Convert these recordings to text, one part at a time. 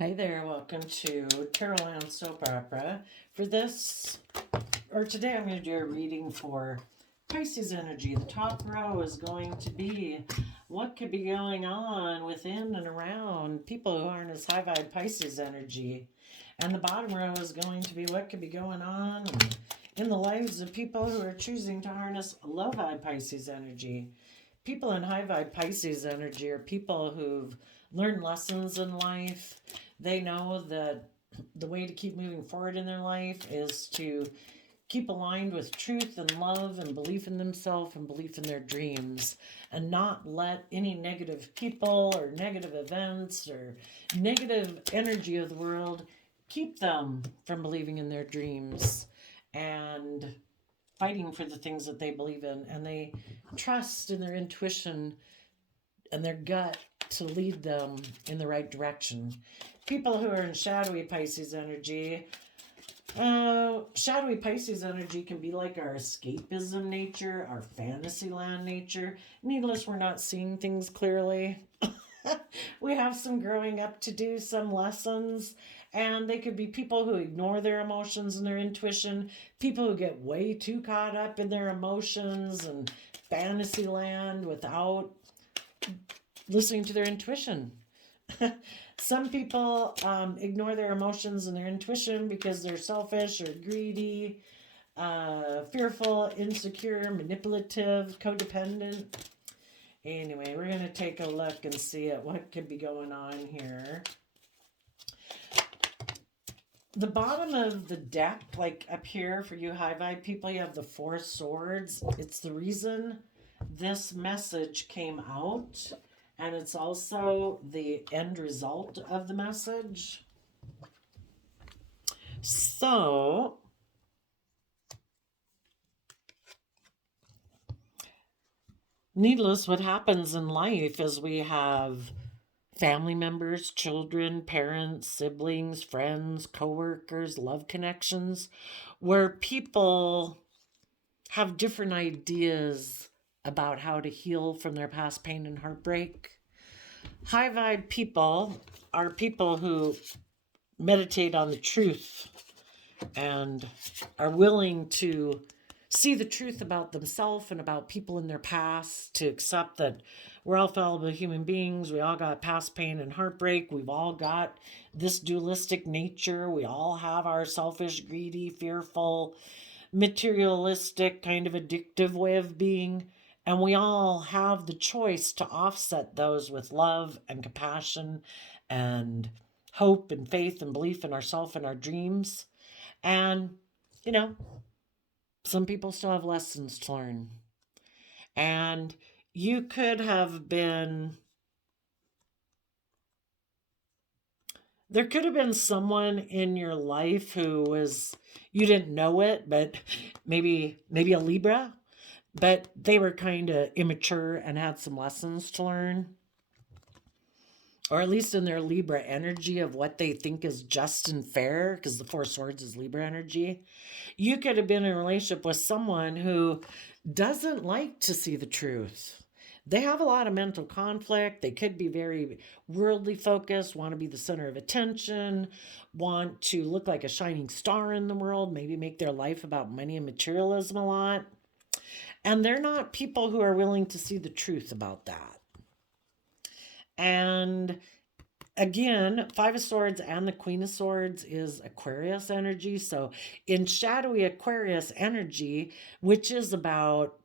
Hi there, welcome to Tarot Land Soap Opera. For this, or today, I'm going to do a reading for Pisces energy. The top row is going to be what could be going on within and around people who aren't as high vibe Pisces energy. And the bottom row is going to be what could be going on in the lives of people who are choosing to harness low vibe Pisces energy. People in high vibe Pisces energy are people who've learned lessons in life. They know that the way to keep moving forward in their life is to keep aligned with truth and love and belief in themselves and belief in their dreams, and not let any negative people or negative events or negative energy of the world keep them from believing in their dreams and fighting for the things that they believe in. And they trust in their intuition and their gut to lead them in the right direction. People who are in shadowy Pisces energy, shadowy Pisces energy can be like our escapism nature, our fantasy land nature. Needless, we're not seeing things clearly. We have some growing up to do, some lessons, and they could be people who ignore their emotions and their intuition, people who get way too caught up in their emotions and fantasy land without listening to their intuition. Some people ignore their emotions and their intuition because they're selfish or greedy, fearful, insecure, manipulative, codependent. Anyway, we're going to take a look and see at what could be going on here. The bottom of the deck, like up here for you high vibe people, you have the Four Swords. It's the reason this message came out, and it's also the end result of the message. So, needless, what happens in life is we have family members, children, parents, siblings, friends, coworkers, love connections, where people have different ideas about how to heal from their past pain and heartbreak. High vibe people are people who meditate on the truth and are willing to see the truth about themselves and about people in their past, to accept that we're all fallible human beings. We all got past pain and heartbreak. We've all got this dualistic nature. We all have our selfish, greedy, fearful, materialistic, kind of addictive way of being. And we all have the choice to offset those with love and compassion and hope and faith and belief in ourselves and our dreams. And, you know, some people still have lessons to learn. And you could have been, there could have been someone in your life who was, you didn't know it, but maybe a Libra, but they were kind of immature and had some lessons to learn, or at least in their Libra energy of what they think is just and fair, because the Four Swords is Libra energy. You could have been in a relationship with someone who doesn't like to see the truth. They have a lot of mental conflict. They could be very worldly focused, want to be the center of attention, want to look like a shining star in the world, maybe make their life about money and materialism a lot. And they're not people who are willing to see the truth about that. And again, Five of Swords and the Queen of Swords is Aquarius energy. So in shadowy Aquarius energy, which is about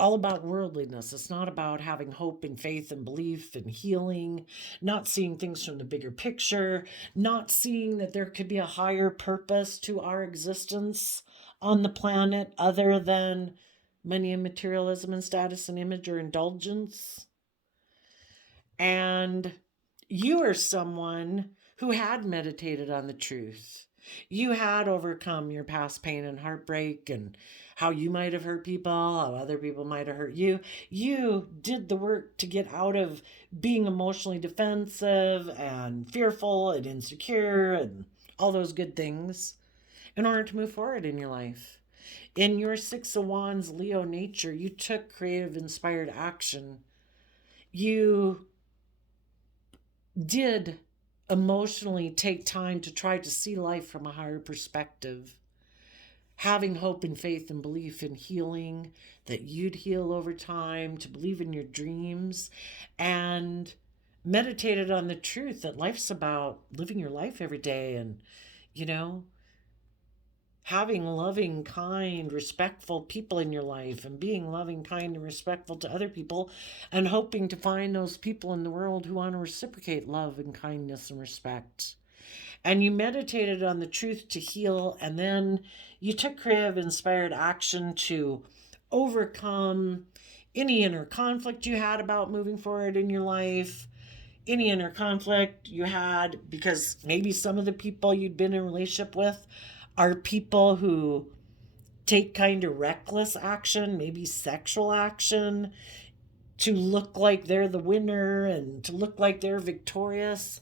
all about worldliness. It's not about having hope and faith and belief and healing, not seeing things from the bigger picture, not seeing that there could be a higher purpose to our existence on the planet other than money and materialism and status and image or indulgence. And you are someone who had meditated on the truth. You had overcome your past pain and heartbreak and how you might have hurt people, how other people might have hurt you. You did the work to get out of being emotionally defensive and fearful and insecure and all those good things in order to move forward in your life. In your Six of Wands Leo nature, you took creative, inspired action. You did emotionally take time to try to see life from a higher perspective, having hope and faith and belief in healing, that you'd heal over time, to believe in your dreams, and meditated on the truth that life's about living your life every day and, you know, having loving, kind, respectful people in your life and being loving, kind, and respectful to other people and hoping to find those people in the world who want to reciprocate love and kindness and respect. And you meditated on the truth to heal, and then you took creative, inspired action to overcome any inner conflict you had about moving forward in your life, any inner conflict you had because maybe some of the people you'd been in a relationship with are people who take kind of reckless action, maybe sexual action, to look like they're the winner and to look like they're victorious.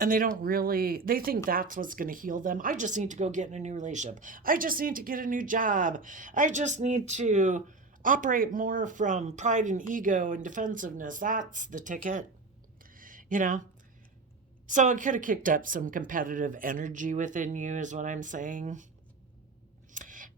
And they don't really, they think that's what's going to heal them. I just need to go get in a new relationship. I just need to get a new job. I just need to operate more from pride and ego and defensiveness. That's the ticket, you know? So it could have kicked up some competitive energy within you, is what I'm saying.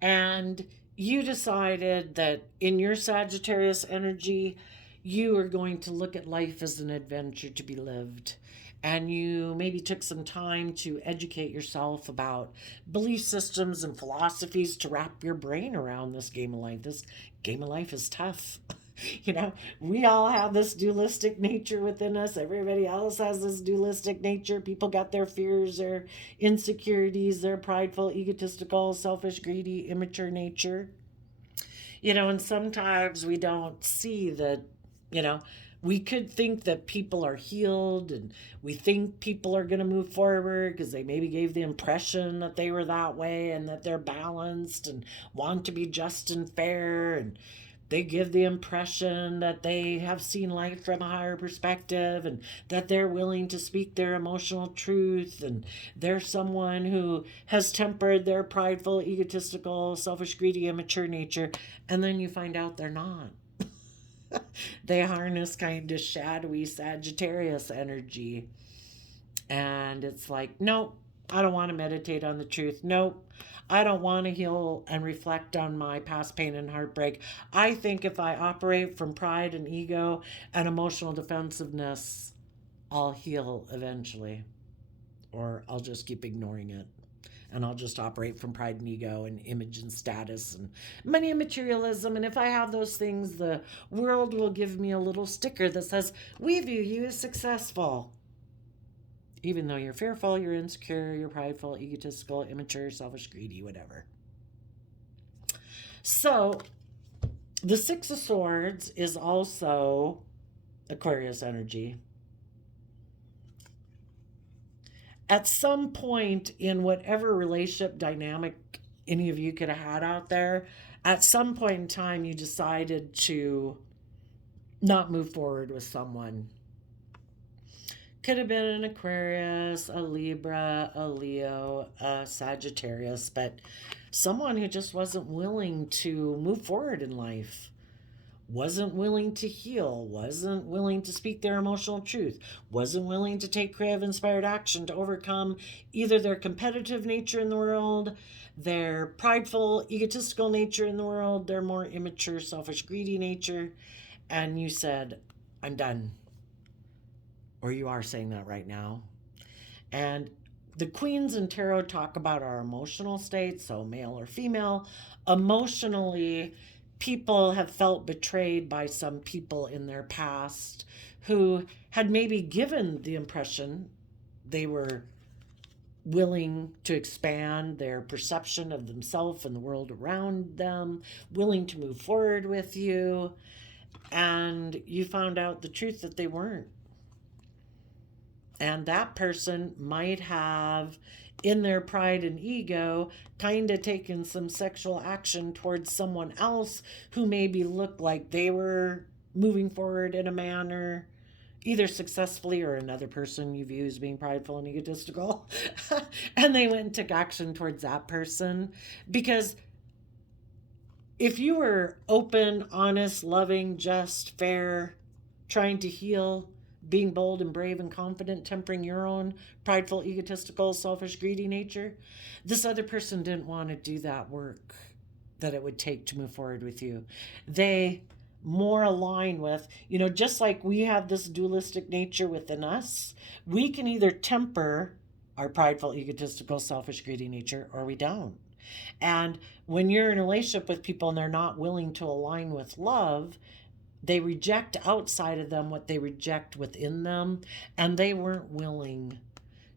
And you decided that in your Sagittarius energy, you are going to look at life as an adventure to be lived. And you maybe took some time to educate yourself about belief systems and philosophies to wrap your brain around this game of life. This game of life is tough. You know, we all have this dualistic nature within us. Everybody else has this dualistic nature. People got their fears, their insecurities, their prideful, egotistical, selfish, greedy, immature nature. You know, and sometimes we don't see that, you know, we could think that people are healed and we think people are going to move forward because they maybe gave the impression that they were that way and that they're balanced and want to be just and fair, and they give the impression that they have seen life from a higher perspective and that they're willing to speak their emotional truth and they're someone who has tempered their prideful, egotistical, selfish, greedy, immature nature. And then you find out they're not. They harness kind of shadowy Sagittarius energy. And it's like, nope, I don't want to meditate on the truth. Nope, I don't want to heal and reflect on my past pain and heartbreak. I think if I operate from pride and ego and emotional defensiveness, I'll heal eventually. Or I'll just keep ignoring it. And I'll just operate from pride and ego and image and status and money and materialism. And if I have those things, the world will give me a little sticker that says, we view you as successful. Even though you're fearful, you're insecure, you're prideful, egotistical, immature, selfish, greedy, whatever. So, the Six of Swords is also Aquarius energy. At some point in whatever relationship dynamic any of you could have had out there, at some point in time you decided to not move forward with someone. Could have been an Aquarius, a Libra, a Leo, a Sagittarius, but someone who just wasn't willing to move forward in life, wasn't willing to heal, wasn't willing to speak their emotional truth, wasn't willing to take creative, inspired action to overcome either their competitive nature in the world, their prideful, egotistical nature in the world, their more immature, selfish, greedy nature. And you said, I'm done. Or you are saying that right now. And the queens in tarot talk about our emotional state, so male or female. Emotionally, people have felt betrayed by some people in their past who had maybe given the impression they were willing to expand their perception of themselves and the world around them, willing to move forward with you, and you found out the truth that they weren't. And that person might have, in their pride and ego, kind of taken some sexual action towards someone else who maybe looked like they were moving forward in a manner, either successfully or another person you view as being prideful and egotistical. And they went and took action towards that person. Because if you were open, honest, loving, just, fair, trying to heal, being bold and brave and confident, tempering your own prideful, egotistical, selfish, greedy nature. This other person didn't want to do that work that it would take to move forward with you. They more align with, just like we have this dualistic nature within us, we can either temper our prideful, egotistical, selfish, greedy nature, or we don't. And when you're in a relationship with people and they're not willing to align with love, they reject outside of them what they reject within them, and they weren't willing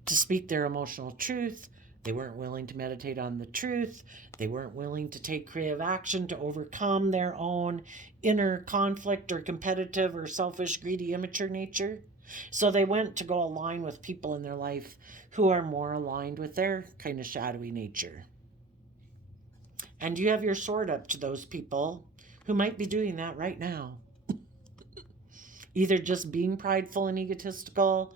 to speak their emotional truth. They weren't willing to meditate on the truth. They weren't willing to take creative action to overcome their own inner conflict or competitive or selfish, greedy, immature nature. So they went to go align with people in their life who are more aligned with their kind of shadowy nature. And you have your sword up to those people who might be doing that right now. Either just being prideful and egotistical,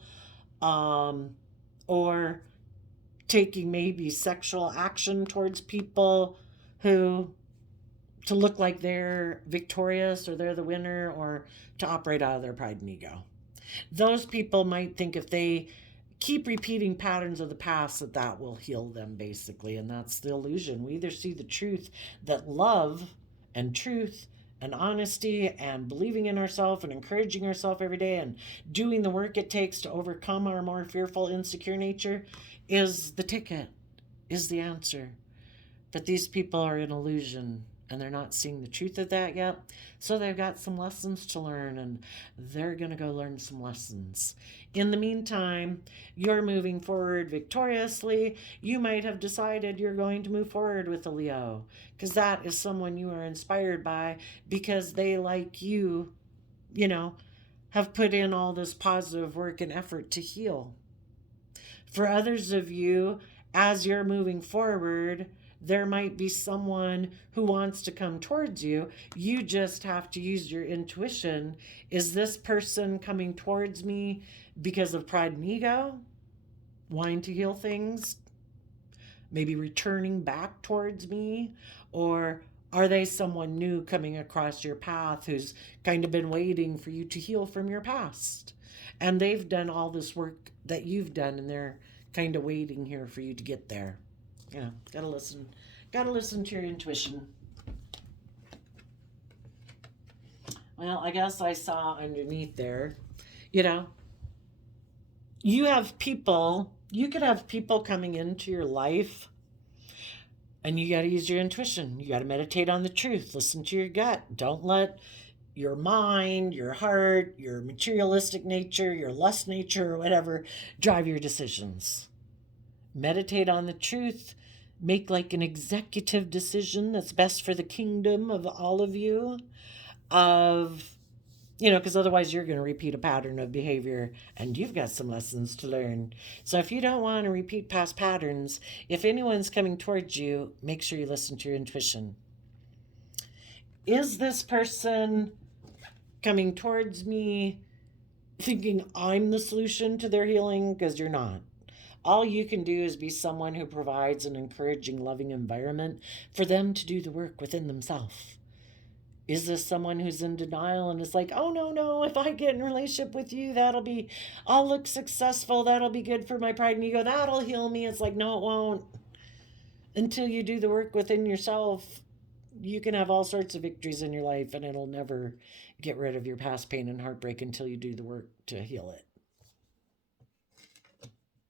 or taking maybe sexual action towards people who, to look like they're victorious or they're the winner, or to operate out of their pride and ego. Those people might think if they keep repeating patterns of the past that will heal them, basically. And that's the illusion. We either see the truth that love and truth and honesty and believing in ourselves and encouraging ourselves every day and doing the work it takes to overcome our more fearful, insecure nature is the ticket, is the answer. But these people are in illusion and they're not seeing the truth of that yet. So they've got some lessons to learn, and they're going to go learn some lessons. In the meantime, you're moving forward victoriously. You might have decided you're going to move forward with a Leo, because that is someone you are inspired by, because they, like you, have put in all this positive work and effort to heal. For others of you, as you're moving forward, there might be someone who wants to come towards you. You just have to use your intuition. Is this person coming towards me because of pride and ego, wanting to heal things, maybe returning back towards me? Or are they someone new coming across your path who's kind of been waiting for you to heal from your past? And they've done all this work that you've done, and they're kind of waiting here for you to get there. Gotta listen to your intuition. Well, I guess I saw underneath there, you could have people coming into your life, and you got to use your intuition. You got to meditate on the truth. Listen to your gut. Don't let your mind, your heart, your materialistic nature, your lust nature, or whatever drive your decisions. Meditate on the truth. Make like an executive decision that's best for the kingdom of all of you. Because otherwise you're going to repeat a pattern of behavior, and you've got some lessons to learn. So if you don't want to repeat past patterns, if anyone's coming towards you, make sure you listen to your intuition. Is this person coming towards me thinking I'm the solution to their healing? Because you're not. All you can do is be someone who provides an encouraging, loving environment for them to do the work within themselves. Is this someone who's in denial and is like, oh, no, if I get in a relationship with you, I'll look successful, that'll be good for my pride and ego, that'll heal me? It's like, no, it won't. Until you do the work within yourself, you can have all sorts of victories in your life, and it'll never get rid of your past pain and heartbreak until you do the work to heal it.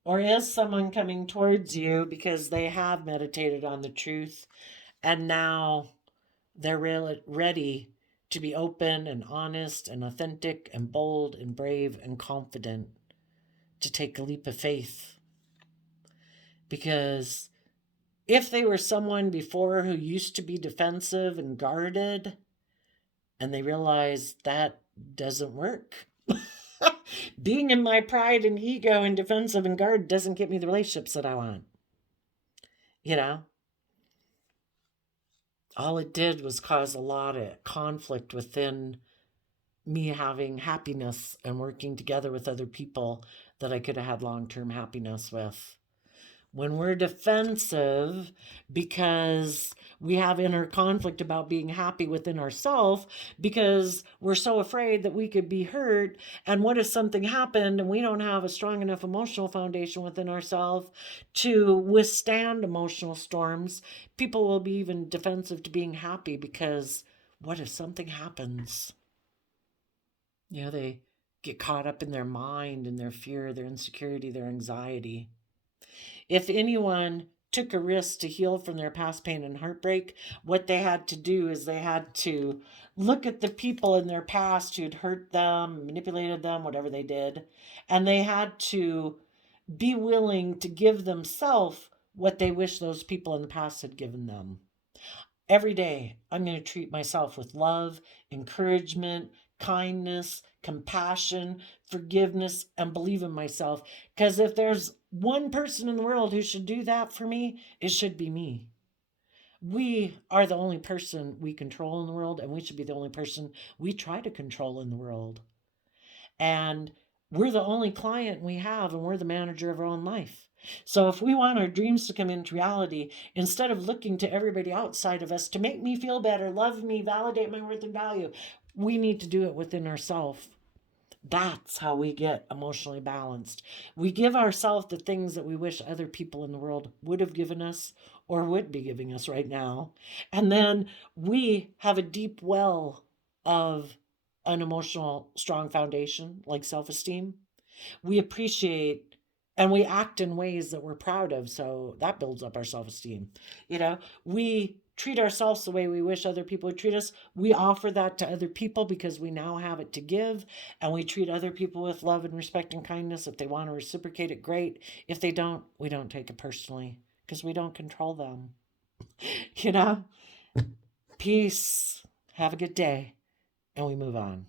Or is someone coming towards you because they have meditated on the truth, and now they're really ready to be open and honest and authentic and bold and brave and confident to take a leap of faith? Because if they were someone before who used to be defensive and guarded, and they realize that doesn't work, being in my pride and ego and defensive and guard doesn't get me the relationships that I want. All it did was cause a lot of conflict within me having happiness and working together with other people that I could have had long-term happiness with. when we're defensive because we have inner conflict about being happy within ourselves because we're so afraid that we could be hurt. And what if something happened and we don't have a strong enough emotional foundation within ourselves to withstand emotional storms? People will be even defensive to being happy because what if something happens? They get caught up in their mind and their fear, their insecurity, their anxiety. If anyone took a risk to heal from their past pain and heartbreak, what they had to do is they had to look at the people in their past who'd hurt them, manipulated them, whatever they did, and they had to be willing to give themselves what they wish those people in the past had given them. Every day, I'm going to treat myself with love, encouragement, kindness, compassion, forgiveness, and believe in myself. Because if there's one person in the world who should do that for me, it should be me. We are the only person we control in the world, and we should be the only person we try to control in the world. And we're the only client we have, and we're the manager of our own life. So if we want our dreams to come into reality, instead of looking to everybody outside of us to make me feel better, love me, validate my worth and value, we need to do it within ourselves. That's how we get emotionally balanced. We give ourselves the things that we wish other people in the world would have given us or would be giving us right now. And then we have a deep well of an emotional strong foundation like self-esteem. We appreciate and we act in ways that we're proud of, so that builds up our self-esteem. We treat ourselves the way we wish other people would treat us. We offer that to other people because we now have it to give, and we treat other people with love and respect and kindness. If they want to reciprocate it, great. If they don't, we don't take it personally because we don't control them. Peace. Have a good day, and we move on.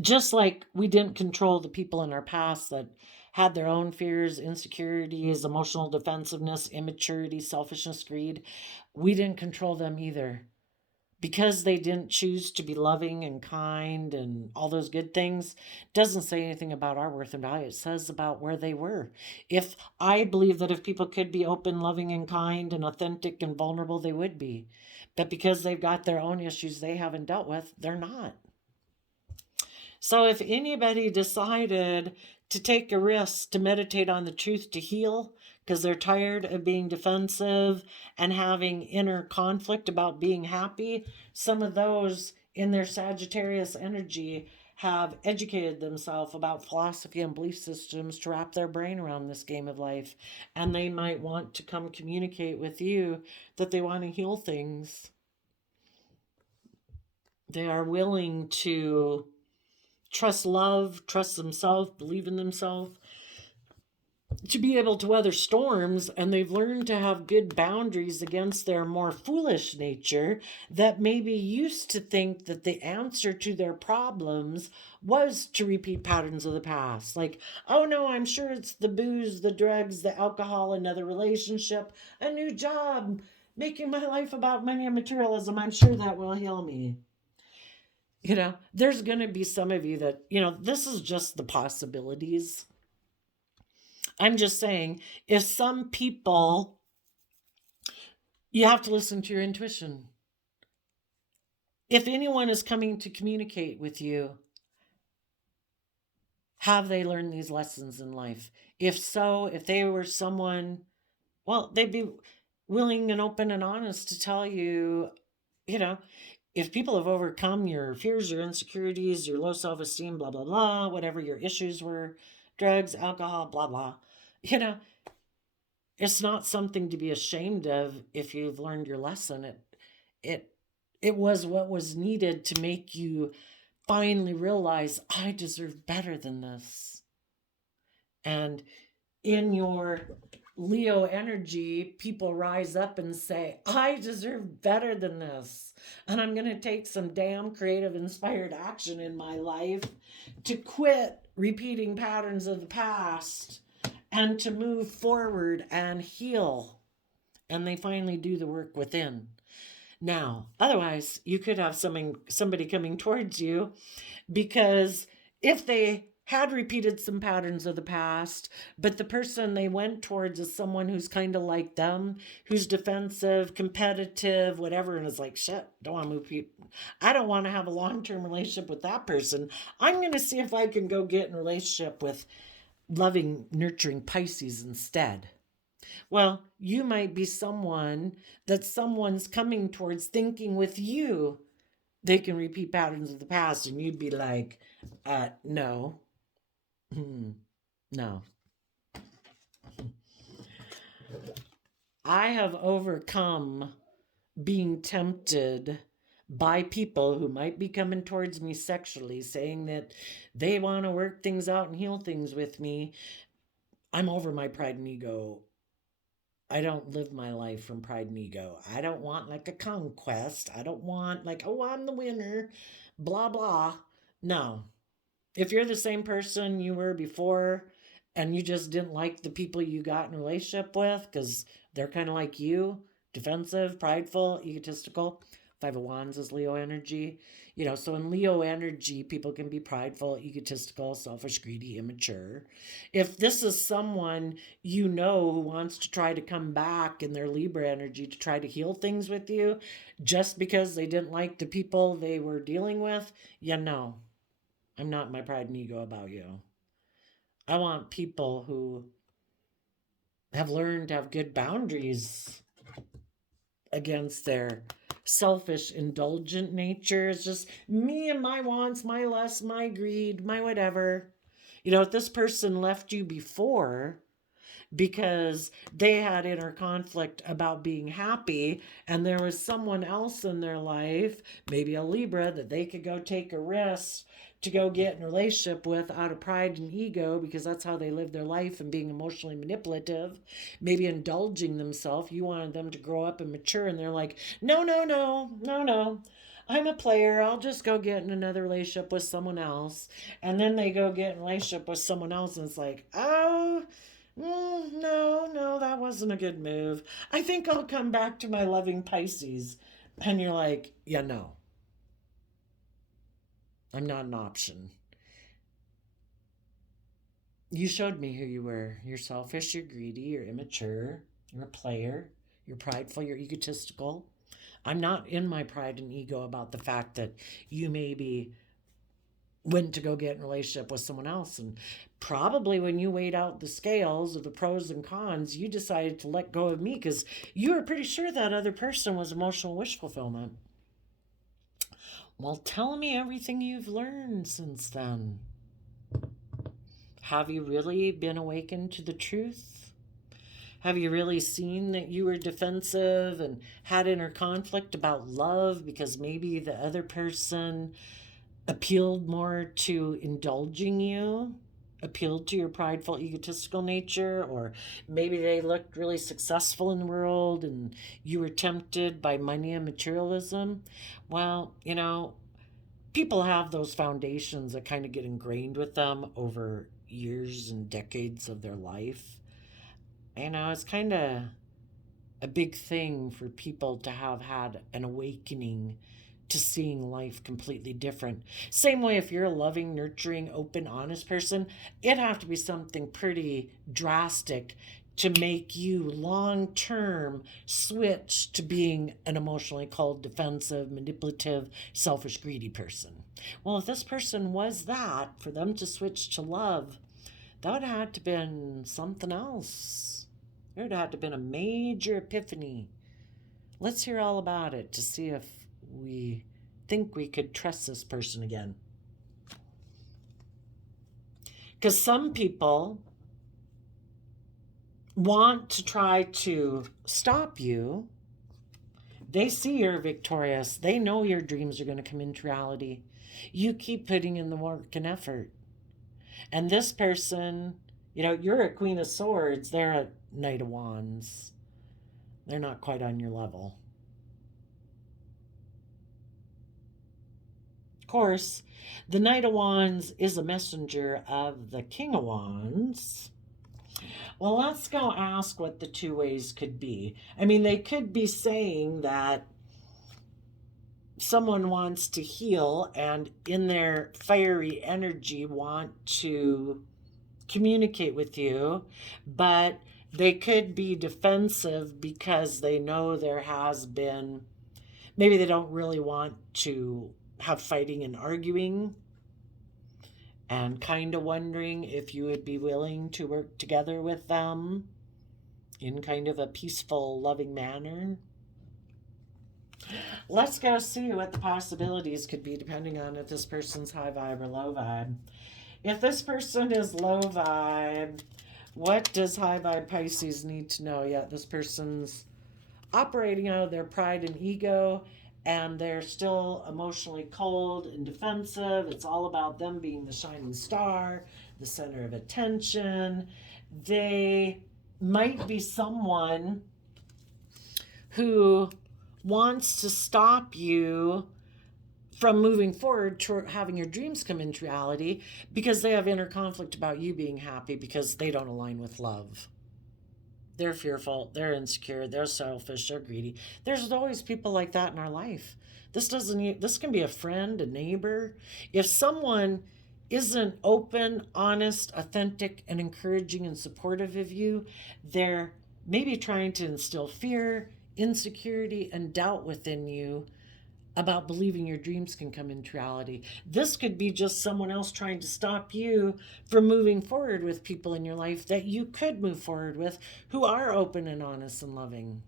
Just like we didn't control the people in our past that had their own fears, insecurities, emotional defensiveness, immaturity, selfishness, greed, we didn't control them either. Because they didn't choose to be loving and kind and all those good things, doesn't say anything about our worth and value. It says about where they were. If I believe that if people could be open, loving, and kind and authentic and vulnerable, they would be. But because they've got their own issues they haven't dealt with, they're not. So if anybody decided to take a risk to meditate on the truth to heal because they're tired of being defensive and having inner conflict about being happy, some of those in their Sagittarius energy have educated themselves about philosophy and belief systems to wrap their brain around this game of life. And they might want to come communicate with you that they want to heal things. They are willing to trust love, trust themselves, believe in themselves, to be able to weather storms, and they've learned to have good boundaries against their more foolish nature that maybe used to think that the answer to their problems was to repeat patterns of the past. Like, oh no, I'm sure it's the booze, the drugs, the alcohol, another relationship, a new job, making my life about money and materialism. I'm sure that will heal me. There's going to be some of you that, this is just the possibilities. I'm just saying, if some people, you have to listen to your intuition. If anyone is coming to communicate with you, have they learned these lessons in life? If so, if they were someone, well, they'd be willing and open and honest to tell you, if people have overcome your fears, your insecurities, your low self-esteem, blah, blah, blah, whatever your issues were, drugs, alcohol, blah, blah, it's not something to be ashamed of if you've learned your lesson. It was what was needed to make you finally realize, I deserve better than this. And in your Leo energy, people rise up and say, I deserve better than this. And I'm going to take some damn creative, inspired action in my life to quit repeating patterns of the past and to move forward and heal. And they finally do the work within. Now, otherwise, you could have somebody coming towards you because if they had repeated some patterns of the past, but the person they went towards is someone who's kind of like them, who's defensive, competitive, whatever, and is like, shit, don't want to move people. I don't want to have a long-term relationship with that person. I'm going to see if I can go get in a relationship with loving, nurturing Pisces instead. Well, you might be someone that someone's coming towards thinking with you they can repeat patterns of the past, and you'd be like, no. No. I have overcome being tempted by people who might be coming towards me sexually, saying that they want to work things out and heal things with me. I'm over my pride and ego. I don't live my life from pride and ego. I don't want like a conquest. I don't want like, oh, I'm the winner, blah, blah. No. If you're the same person you were before and you just didn't like the people you got in a relationship with because they're kind of like you, defensive, prideful, egotistical. Five of Wands is Leo energy. So in Leo energy, people can be prideful, egotistical, selfish, greedy, immature. If this is someone who wants to try to come back in their Libra energy to try to heal things with you just because they didn't like the people they were dealing with, I'm not my pride and ego about you. I want people who have learned to have good boundaries against their selfish, indulgent nature. It's just me and my wants, my lust, my greed, my whatever. If this person left you before because they had inner conflict about being happy and there was someone else in their life, maybe a Libra, that they could go take a risk to go get in a relationship with out of pride and ego because that's how they live their life and being emotionally manipulative, maybe indulging themselves. You wanted them to grow up and mature, and they're like, no, no, no, no, no. I'm a player. I'll just go get in another relationship with someone else. And then they go get in a relationship with someone else, and it's like, oh, no, that wasn't a good move. I think I'll come back to my loving Pisces. And you're like, yeah, no. I'm not an option. You showed me who you were. You're selfish, you're greedy, you're immature, you're a player, you're prideful, you're egotistical. I'm not in my pride and ego about the fact that you maybe went to go get in a relationship with someone else. And probably when you weighed out the scales of the pros and cons, you decided to let go of me because you were pretty sure that other person was emotional wish fulfillment. Well, tell me everything you've learned since then. Have you really been awakened to the truth? Have you really seen that you were defensive and had inner conflict about love because maybe the other person appealed more to indulging you, appealed to your prideful, egotistical nature, or maybe they looked really successful in the world and you were tempted by money and materialism? Well, people have those foundations that kind of get ingrained with them over years and decades of their life. It's kind of a big thing for people to have had an awakening to seeing life completely different. Same way, if you're a loving, nurturing, open, honest person, it'd have to be something pretty drastic to make you long-term switch to being an emotionally cold, defensive, manipulative, selfish, greedy person. Well, if this person was that, for them to switch to love, that would have had to been something else. There would have had to been a major epiphany. Let's hear all about it to see if we think we could trust this person again. Because some people want to try to stop you. They see you're victorious. They know your dreams are going to come into reality. You keep putting in the work and effort. And this person, you're a Queen of Swords. They're a Knight of Wands. They're not quite on your level. Of course, the Knight of Wands is a messenger of the King of Wands. Well, let's go ask what the two ways could be. They could be saying that someone wants to heal and in their fiery energy want to communicate with you, but they could be defensive because they know there has been, maybe they don't really want to have fighting and arguing, and kind of wondering if you would be willing to work together with them in kind of a peaceful, loving manner. Let's go see what the possibilities could be depending on if this person's high vibe or low vibe. If this person is low vibe, what does high vibe Pisces need to know? Yeah, this person's operating out of their pride and ego, and they're still emotionally cold and defensive. It's all about them being the shining star, the center of attention. They might be someone who wants to stop you from moving forward to having your dreams come into reality because they have inner conflict about you being happy because they don't align with love. They're fearful, they're insecure, they're selfish, they're greedy. There's always people like that in our life. This can be a friend, a neighbor. If someone isn't open, honest, authentic, and encouraging and supportive of you, they're maybe trying to instill fear, insecurity, and doubt within you about believing your dreams can come into reality. This could be just someone else trying to stop you from moving forward with people in your life that you could move forward with who are open and honest and loving.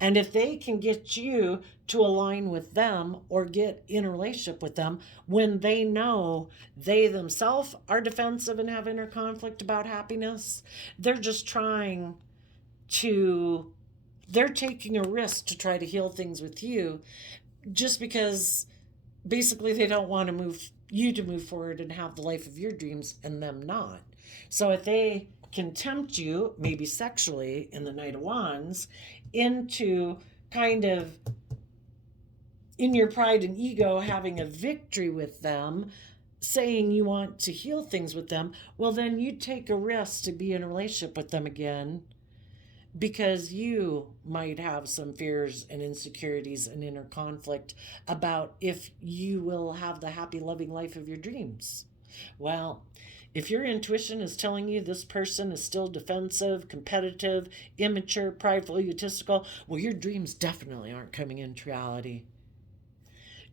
And if they can get you to align with them or get in a relationship with them when they know they themselves are defensive and have inner conflict about happiness, they're just trying to, they're taking a risk to try to heal things with you just because basically they don't want to move you to move forward and have the life of your dreams and them not. So if they can tempt you, maybe sexually in the Knight of Wands, into kind of in your pride and ego having a victory with them, saying you want to heal things with them, well, then you take a risk to be in a relationship with them again because you might have some fears and insecurities and inner conflict about if you will have the happy, loving life of your dreams. Well, if your intuition is telling you this person is still defensive, competitive, immature, prideful, egotistical, well, your dreams definitely aren't coming into reality.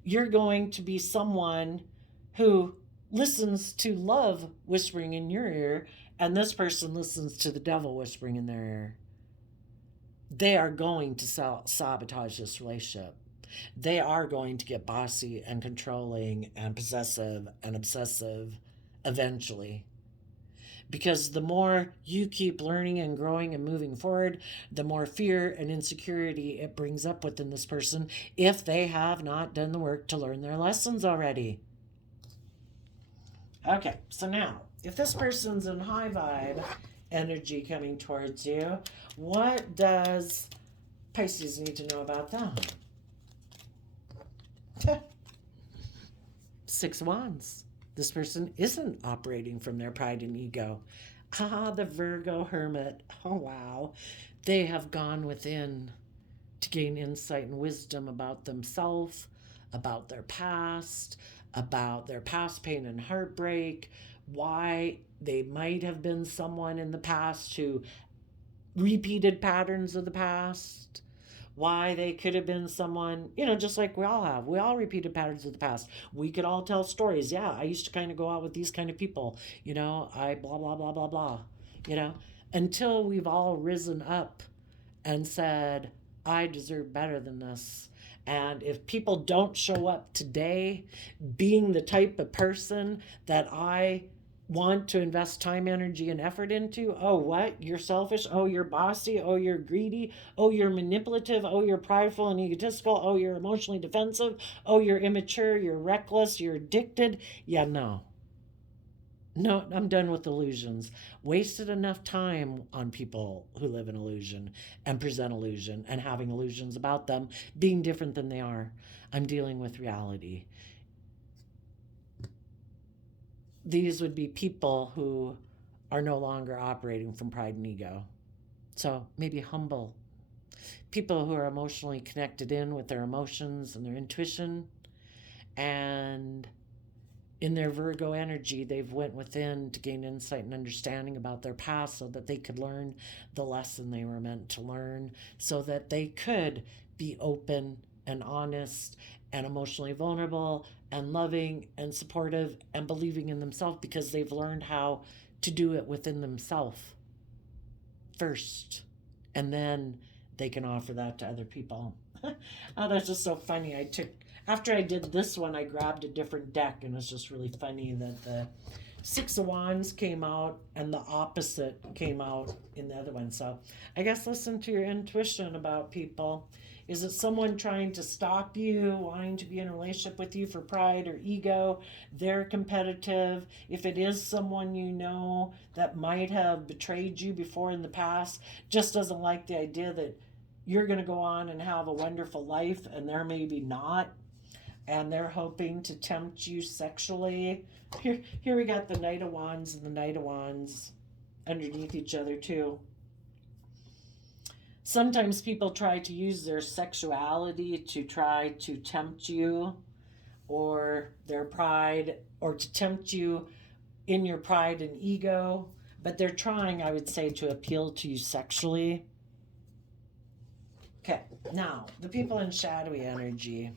You're going to be someone who listens to love whispering in your ear, and this person listens to the devil whispering in their ear. They are going to sabotage this relationship. They are going to get bossy and controlling and possessive and obsessive eventually. Because the more you keep learning and growing and moving forward, the more fear and insecurity it brings up within this person if they have not done the work to learn their lessons already. Okay, so now, if this person's in high vibe energy coming towards you, what does Pisces need to know about them? Six of Wands. This person isn't operating from their pride and ego. The Virgo Hermit. Oh, wow. They have gone within to gain insight and wisdom about themselves, about their past pain and heartbreak, why they might have been someone in the past who repeated patterns of the past, why they could have been someone, just like we all have. We all repeated patterns of the past. We could all tell stories. Yeah, I used to kind of go out with these kind of people. I blah, blah, blah, blah, blah. Until we've all risen up and said, I deserve better than this. And if people don't show up today being the type of person that I want to invest time, energy, and effort into, oh, what? You're selfish? Oh, you're bossy? Oh, you're greedy? Oh, you're manipulative? Oh, you're prideful and egotistical? Oh, you're emotionally defensive? Oh, you're immature? You're reckless? You're addicted? Yeah, no. No, I'm done with illusions. Wasted enough time on people who live in illusion and present illusion and having illusions about them being different than they are. I'm dealing with reality. These would be people who are no longer operating from pride and ego. So maybe humble. people who are emotionally connected in with their emotions and their intuition, and in their Virgo energy, they've went within to gain insight and understanding about their past so that they could learn the lesson they were meant to learn, so that they could be open and honest and emotionally vulnerable and loving and supportive and believing in themselves, because they've learned how to do it within themselves first. And then they can offer that to other people. Oh, that's just so funny. After I did this one, I grabbed a different deck, and it's just really funny that the Six of Wands came out and the opposite came out in the other one. So I guess listen to your intuition about people. Is it someone trying to stop you, wanting to be in a relationship with you for pride or ego? They're competitive. If it is someone you know that might have betrayed you before in the past, just doesn't like the idea that you're going to go on and have a wonderful life, and they're maybe not, and they're hoping to tempt you sexually. Here we got the Knight of Wands and the Knight of Wands underneath each other too. Sometimes people try to use their sexuality to try to tempt you, or their pride, or to tempt you in your pride and ego, but they're trying, I would say, to appeal to you sexually. Okay, now the people in shadowy energy.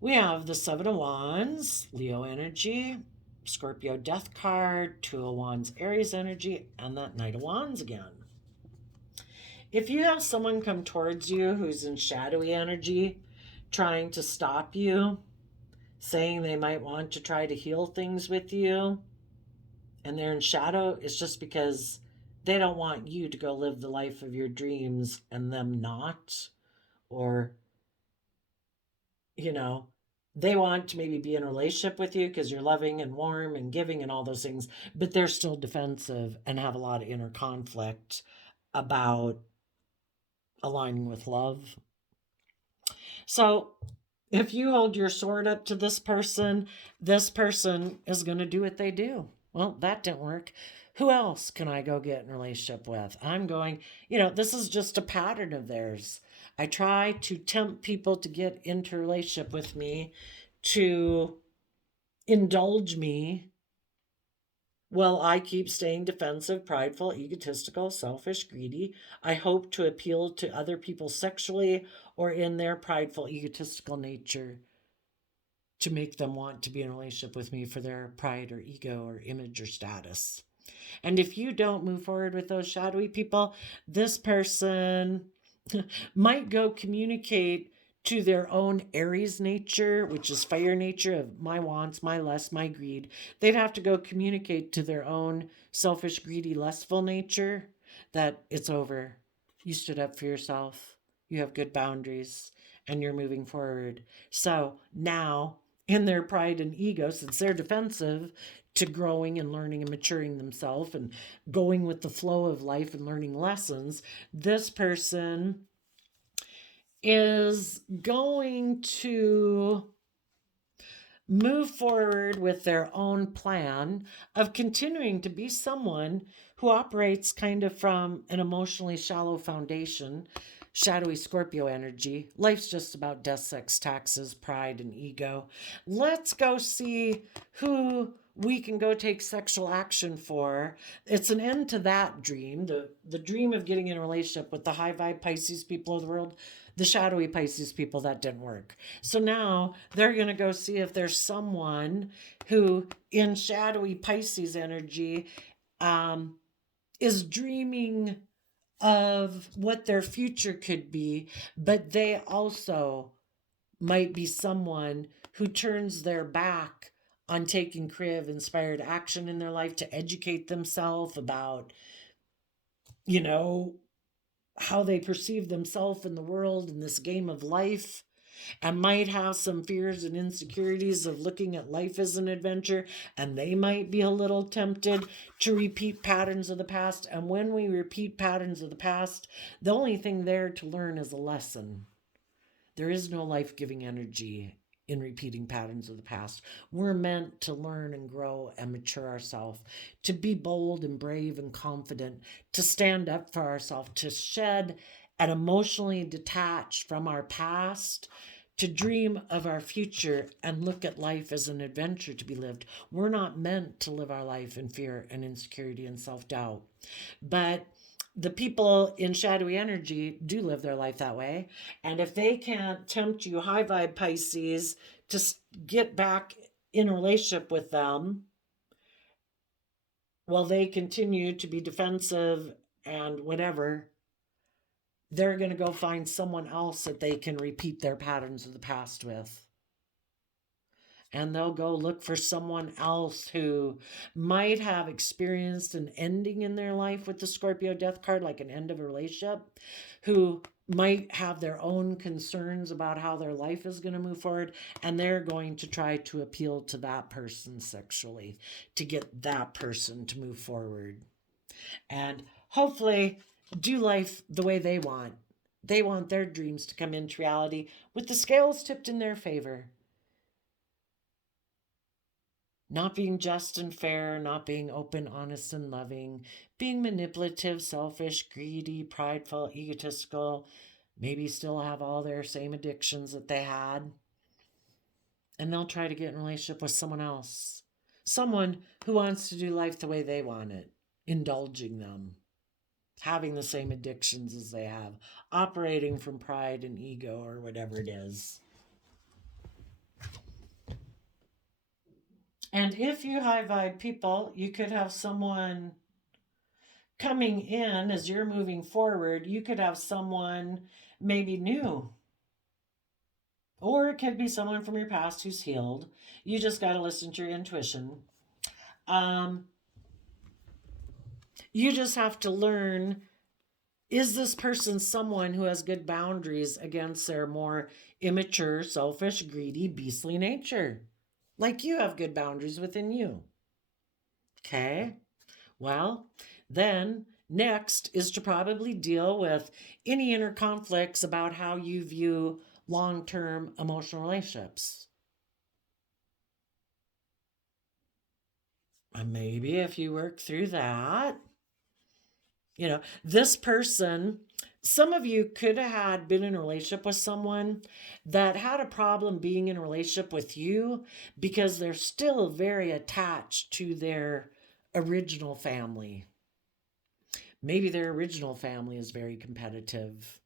We have the Seven of Wands, Leo energy, Scorpio death card, Two of Wands, Aries energy, and that Knight of Wands again. If you have someone come towards you who's in shadowy energy, trying to stop you, saying they might want to try to heal things with you, and they're in shadow, it's just because they don't want you to go live the life of your dreams and them not. Or, they want to maybe be in a relationship with you because you're loving and warm and giving and all those things, but they're still defensive and have a lot of inner conflict about aligning with love. So if you hold your sword up to this person is going to do what they do. Well, that didn't work. Who else can I go get in a relationship with? I'm going, this is just a pattern of theirs. I try to tempt people to get into a relationship with me, to indulge me. Well, I keep staying defensive, prideful, egotistical, selfish, greedy. I hope to appeal to other people sexually or in their prideful, egotistical nature to make them want to be in a relationship with me for their pride or ego or image or status. And if you don't move forward with those shadowy people, this person might go communicate to their own Aries nature, which is fire nature of my wants, my lust, my greed. They'd have to go communicate to their own selfish, greedy, lustful nature that it's over. You stood up for yourself. You have good boundaries and you're moving forward. So now, in their pride and ego, since they're defensive to growing and learning and maturing themselves and going with the flow of life and learning lessons, this person is going to move forward with their own plan of continuing to be someone who operates kind of from an emotionally shallow foundation, shadowy Scorpio energy. Life's just about death, sex, taxes, pride, and ego. Let's go see who we can go take sexual action for. It's an end to that dream, the dream of getting in a relationship with the high vibe Pisces people of the world. The shadowy Pisces people, that didn't work. So now they're going to go see if there's someone who in shadowy Pisces energy is dreaming of what their future could be, but they also might be someone who turns their back on taking creative, inspired action in their life to educate themselves about, how they perceive themselves in the world in this game of life, and might have some fears and insecurities of looking at life as an adventure, and they might be a little tempted to repeat patterns of the past. And when we repeat patterns of the past, the only thing there to learn is a lesson. There is no life-giving energy in repeating patterns of the past. We're meant to learn and grow and mature ourselves, to be bold and brave and confident, to stand up for ourselves, to shed and emotionally detached from our past to dream of our future and look at life as an adventure to be lived. We're not meant to live our life in fear and insecurity and self-doubt. But the people in shadowy energy do live their life that way. And if they can't tempt you, high vibe Pisces, to get back in a relationship with them, while they continue to be defensive and whatever, they're going to go find someone else that they can repeat their patterns of the past with. And they'll go look for someone else who might have experienced an ending in their life with the Scorpio death card, like an end of a relationship, who might have their own concerns about how their life is going to move forward. And they're going to try to appeal to that person sexually to get that person to move forward. And hopefully do life the way they want. They want their dreams to come into reality with the scales tipped in their favor. Not being just and fair, not being open, honest, and loving, being manipulative, selfish, greedy, prideful, egotistical, maybe still have all their same addictions that they had. And they'll try to get in a relationship with someone else. Someone who wants to do life the way they want it, indulging them, having the same addictions as they have, operating from pride and ego or whatever it is. And if you high vibe people, you could have someone coming in as you're moving forward. You could have someone maybe new, or it could be someone from your past who's healed. You just got to listen to your intuition. You just have to learn, is this person someone who has good boundaries against their more immature, selfish, greedy, beastly nature? Like you have good boundaries within you. Okay. Well, then next is to probably deal with any inner conflicts about how you view long-term emotional relationships. And maybe if you work through that, this person, some of you could have had been in a relationship with someone that had a problem being in a relationship with you because they're still very attached to their original family. Maybe their original family is very competitive.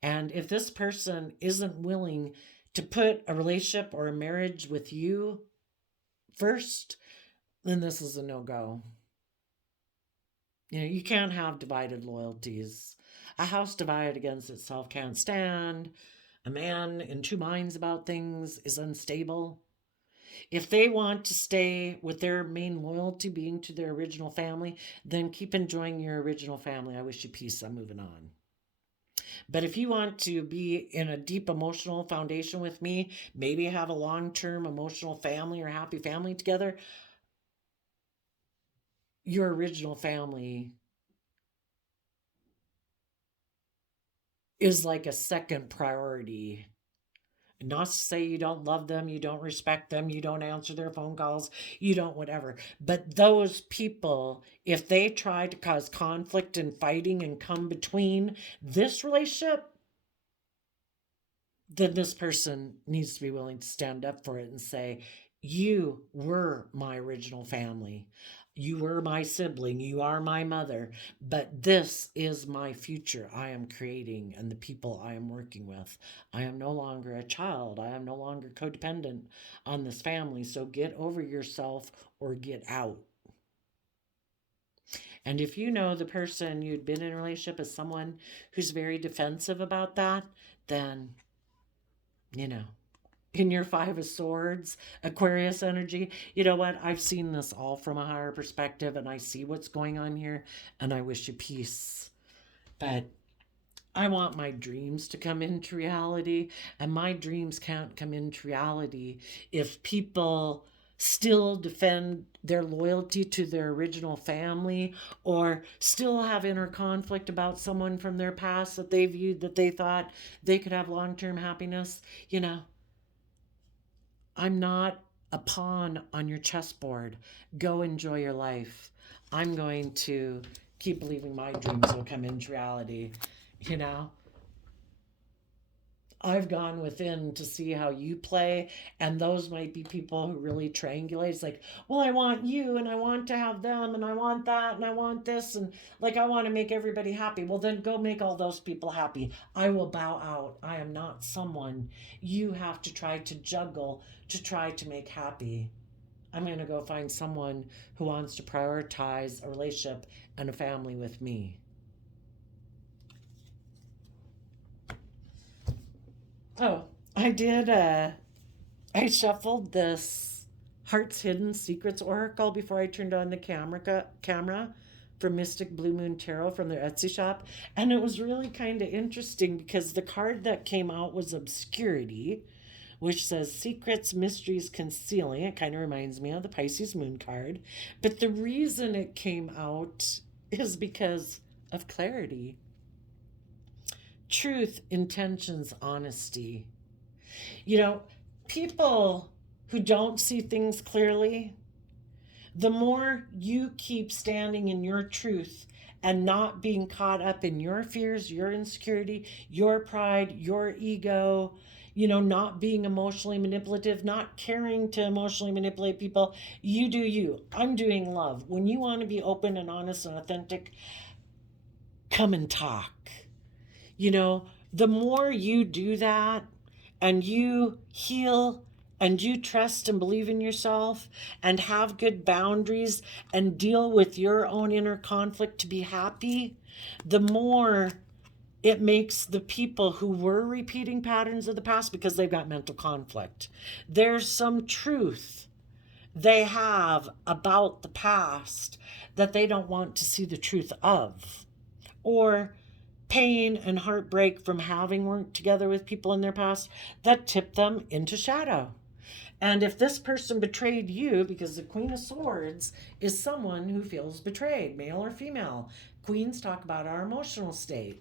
And if this person isn't willing to put a relationship or a marriage with you first, then this is a no-go. You can't have divided loyalties. A house divided against itself can't stand. A man in two minds about things is unstable. If they want to stay with their main loyalty being to their original family, then keep enjoying your original family. I wish you peace. I'm moving on. But if you want to be in a deep emotional foundation with me, maybe have a long-term emotional family or happy family together, your original family is like a second priority. Not to say you don't love them, you don't respect them, you don't answer their phone calls, you don't whatever. But those people, if they try to cause conflict and fighting and come between this relationship, then this person needs to be willing to stand up for it and say, you were my original family. You were my sibling. You are my mother. But this is my future I am creating and the people I am working with. I am no longer a child. I am no longer codependent on this family. So get over yourself or get out. And if you know the person you'd been in a relationship is someone who's very defensive about that, then in your Five of Swords, Aquarius energy, you know what? I've seen this all from a higher perspective and I see what's going on here and I wish you peace. But I want my dreams to come into reality, and my dreams can't come into reality if people still defend their loyalty to their original family or still have inner conflict about someone from their past that they viewed that they thought they could have long-term happiness. I'm not a pawn on your chessboard. Go enjoy your life. I'm going to keep believing my dreams will come into reality. you know. I've gone within to see how you play, and those might be people who really triangulate. It's like, well, I want you, and I want to have them, and I want that, and I want this, and like I want to make everybody happy. Well, then go make all those people happy. I will bow out. I am not someone you have to try to juggle to try to make happy. I'm going to go find someone who wants to prioritize a relationship and a family with me. Oh, I shuffled this Heart's Hidden Secrets Oracle before I turned on the camera from Mystic Blue Moon Tarot from their Etsy shop. And it was really kind of interesting because the card that came out was Obscurity, which says secrets, mysteries, concealing. It kind of reminds me of the Pisces Moon card. But the reason it came out is because of clarity. Truth, intentions, honesty. You know, people who don't see things clearly, the more you keep standing in your truth and not being caught up in your fears, your insecurity, your pride, your ego, not being emotionally manipulative, not caring to emotionally manipulate people. You do you. I'm doing love. When you want to be open and honest and authentic, come and talk. The more you do that and you heal and you trust and believe in yourself and have good boundaries and deal with your own inner conflict to be happy, the more it makes the people who were repeating patterns of the past, because they've got mental conflict. There's some truth they have about the past that they don't want to see the truth of. Or pain and heartbreak from having worked together with people in their past that tipped them into shadow. And if this person betrayed you, because the Queen of Swords is someone who feels betrayed, male or female. Queens talk about our emotional state.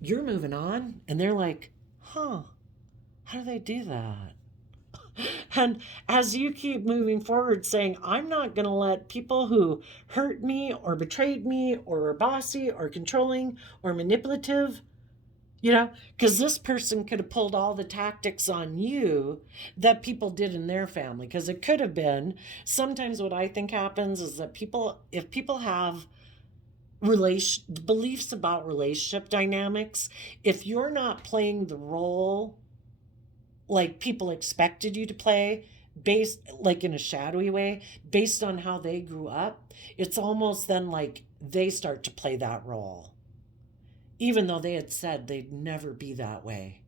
You're moving on, and they're like, how do they do that? And as you keep moving forward saying, I'm not going to let people who hurt me or betrayed me or are bossy or controlling or manipulative, because this person could have pulled all the tactics on you that people did in their family. Because it could have been, sometimes what I think happens is that if people have beliefs about relationship dynamics, if you're not playing the role like people expected you to play, based like in a shadowy way, based on how they grew up, it's almost then like they start to play that role, even though they had said they'd never be that way.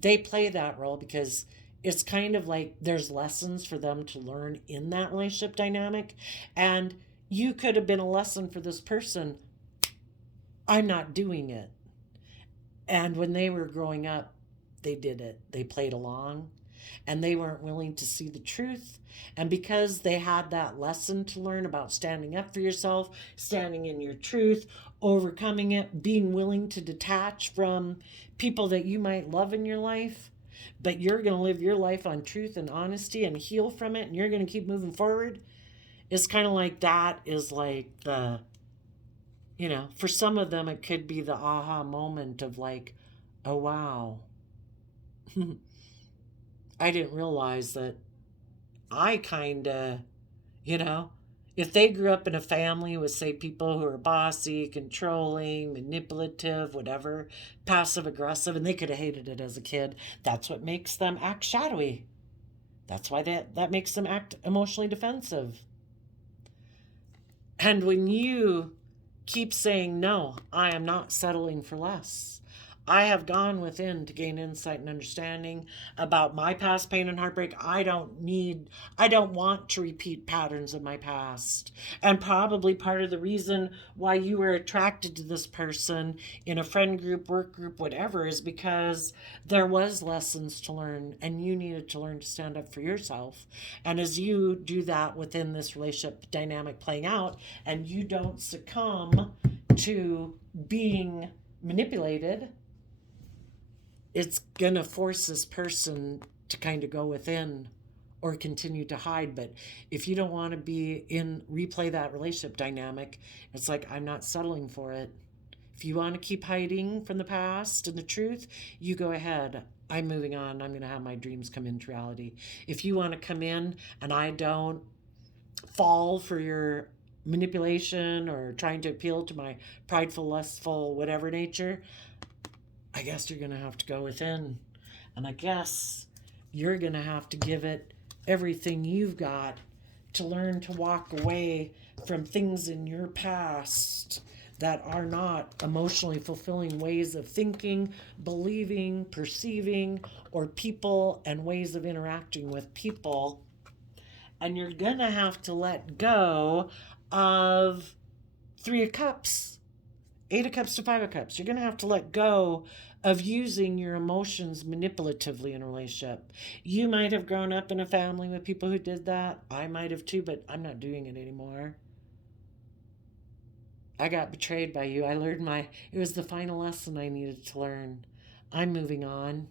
They play that role because it's kind of like there's lessons for them to learn in that relationship dynamic. And you could have been a lesson for this person. I'm not doing it. And when they were growing up, they did it. They played along and they weren't willing to see the truth. And because they had that lesson to learn about standing up for yourself, standing in your truth, overcoming it, being willing to detach from people that you might love in your life, but you're going to live your life on truth and honesty and heal from it, and you're going to keep moving forward. It's kind of like that is like the, for some of them, it could be the aha moment of like, oh, wow. I didn't realize that I kind of, if they grew up in a family with, say, people who are bossy, controlling, manipulative, whatever, passive aggressive, and they could have hated it as a kid, that's what makes them act shadowy. That's why that makes them act emotionally defensive. And when you keep saying, no, I am not settling for less, I have gone within to gain insight and understanding about my past pain and heartbreak. I don't want to repeat patterns of my past. And probably part of the reason why you were attracted to this person in a friend group, work group, whatever, is because there was lessons to learn and you needed to learn to stand up for yourself. And as you do that within this relationship dynamic playing out, and you don't succumb to being manipulated, it's going to force this person to kind of go within or continue to hide. But if you don't want to replay that relationship dynamic, it's like, I'm not settling for it. If you want to keep hiding from the past and the truth, you go ahead. I'm moving on. I'm going to have my dreams come into reality. If you want to come in and I don't fall for your manipulation or trying to appeal to my prideful, lustful, whatever nature, I guess you're going to have to go within. And I guess you're going to have to give it everything you've got to learn to walk away from things in your past that are not emotionally fulfilling ways of thinking, believing, perceiving, or people and ways of interacting with people. And you're going to have to let go of 3 of Cups, 8 of Cups to 5 of Cups. You're going to have to let go of using your emotions manipulatively in a relationship. You might have grown up in a family with people who did that. I might have too, but I'm not doing it anymore. I got betrayed by you. I learned it was the final lesson I needed to learn. I'm moving on.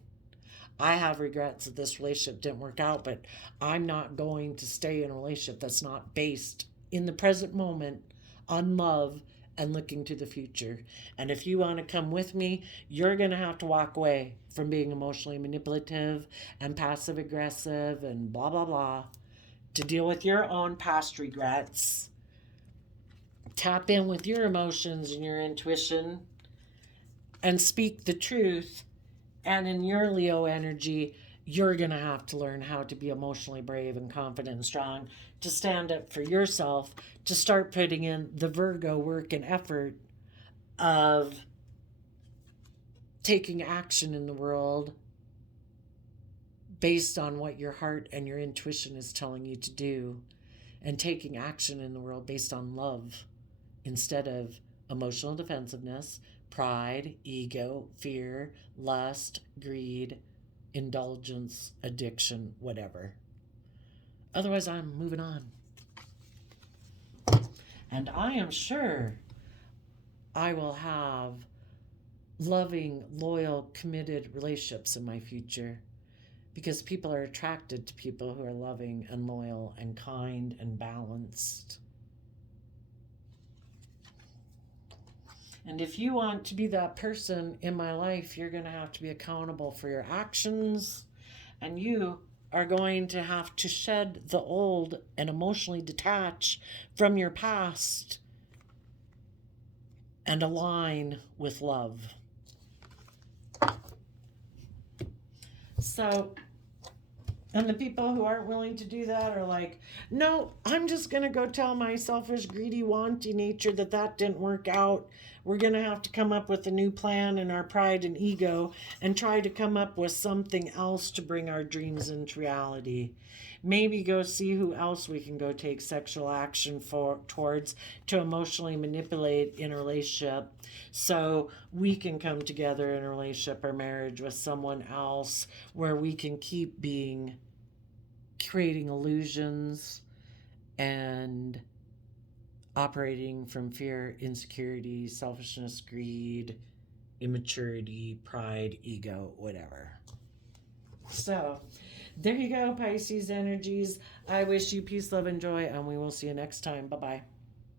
I have regrets that this relationship didn't work out, but I'm not going to stay in a relationship that's not based in the present moment on love and looking to the future. And if you want to come with me, you're going to have to walk away from being emotionally manipulative and passive aggressive and blah, blah, blah to deal with your own past regrets. Tap in with your emotions and your intuition and speak the truth. And in your Leo energy, you're going to have to learn how to be emotionally brave and confident and strong, to stand up for yourself, to start putting in the Virgo work and effort of taking action in the world based on what your heart and your intuition is telling you to do, and taking action in the world based on love instead of emotional defensiveness, pride, ego, fear, lust, greed, indulgence, addiction, whatever. Otherwise, I'm moving on. And I am sure I will have loving, loyal, committed relationships in my future, because people are attracted to people who are loving and loyal and kind and balanced. And if you want to be that person in my life, you're going to have to be accountable for your actions, and you are going to have to shed the old and emotionally detach from your past and align with love. So, and the people who aren't willing to do that are like, no, I'm just going to go tell my selfish, greedy, wanty nature that didn't work out. We're going to have to come up with a new plan in our pride and ego and try to come up with something else to bring our dreams into reality. Maybe go see who else we can go take sexual action towards to emotionally manipulate in a relationship, so we can come together in a relationship or marriage with someone else where we can keep creating illusions and operating from fear, insecurity, selfishness, greed, immaturity, pride, ego, whatever. So there you go, Pisces energies. I wish you peace, love, and joy, and we will see you next time. Bye-bye.